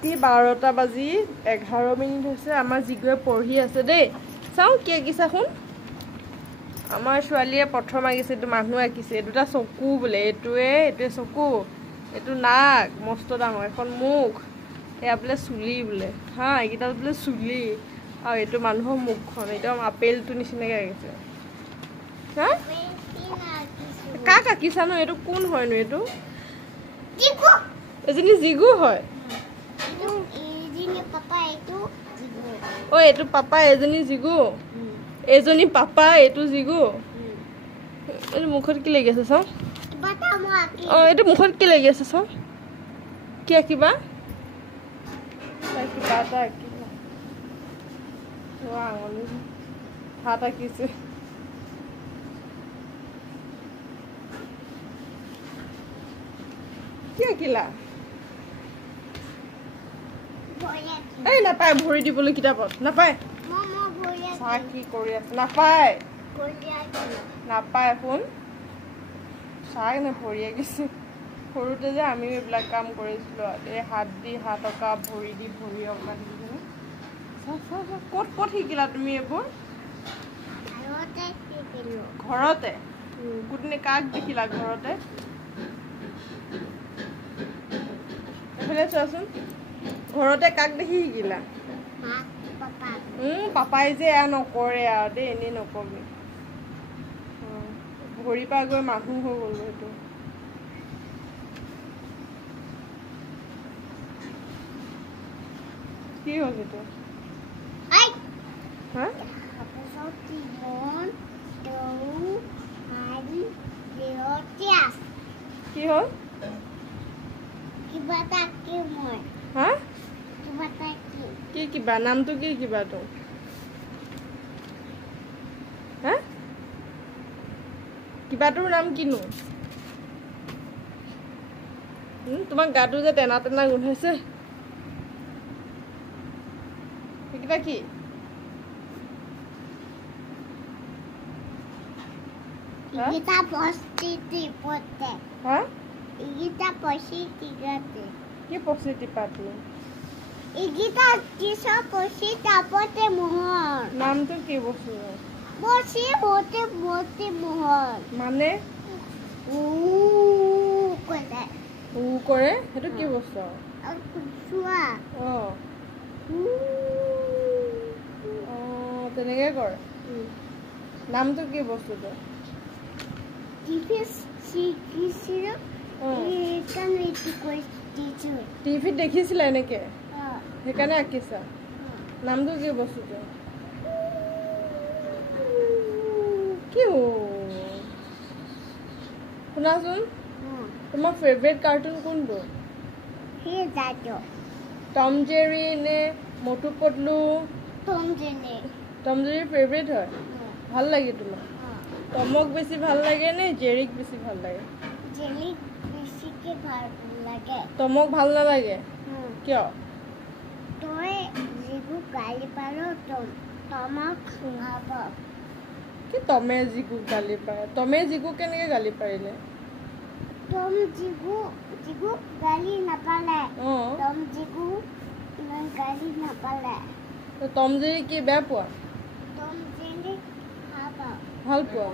ৰাতি 12টা বাজি 11 মিনিট হৈছে আমাৰ জিগুৱে পঢ়ি আছে দেই চাও কি আঁকিছা শুন আমাৰ ছোৱালীয়ে প্ৰথম আঁকিছে এইটো মানুহ আঁকিছে দুটা চকু বোলে এইটোৱে চকু এইটো নাক মস্ত ডাঙৰ এখন মুখ এয়া বোলে চুলি বোলে হা এইকেইটা বোলে চুলি আৰু এইটো মানুহৰ মুখখন একদম আপেলটো নিচিনাকৈ আঁকিছে হা কাক আঁকিছা ন এইটো কোন হয়নো এইটো এজনী জিগু হয় ঐ এইটো পাপা এজনী জিগু এজনী পাপা এইটো জিগু এইটো মুখত কি লাগি আছে চাওঁ এইটো মুখত কি লাগি আছে চাওঁ কি আঁকিবা কিবা এটা আঁকিবা আঙুলি হাত আঁকিছে কি আঁকিলা এই নাপায় ভৰি দিবলৈ কিতাপত নাপায় চাহ কি কৰি আছে নাপায় নাপায় শুন চাহ নে ভৰি আঁকিছে সৰুতে যে আমিও এইবিলাক কাম কৰিছিলোঁ এই হাত দি হাত অঁকা ভৰি দি ভৰি অঁকা দি ক'ত ক'ত শিকিলা তুমি এইবোৰ ঘৰতে কোনে কাক দেখিলা ঘৰতে এইফালে চোৱাচোন ঘৰতে কাক দেখি শিকিলা পাপাই যে এয়া নকৰে আৰু দেই এনেই নকবি ভৰি পৰা গৈ মানুহ হৈ গ'ল সেইটো কি হ'ল সেইটো কি হ'ল হা কি কিবা নামটো কি কিবাটো হা কিবাটোৰ নাম কিনো তোমাৰ গাটো যে টেনা টেনা গোন্ধাইছে সেইকেইটা কি কি পচি টিপাটো নামটো কি বস্তু মানে কৰে সেইটো কি বস্তু তেনেকে কৰে নামটো কি বস্তুটো টিভিত দেখিছিলা এনেকে সেইকাৰণে আঁকিছা নামটো কি বস্তুটো কি শুনাচোন তোমাৰ ফেভৰেট কাৰ্টুন কোনটো টম জেৰী নে মটু পটলু টম জেৰী ফেভৰেট হয় ভাল লাগে তোমাৰ টমক বেছি ভাল লাগে নে জেৰীক বেছি ভাল লাগে টমক ভাল নালাগে কিয় কি টমে জিগু গালি পাৰে টমে জিগু কেনেকে গালি পাৰিলে টম জেৰী কি বেয়া পোৱা ভাল পোৱা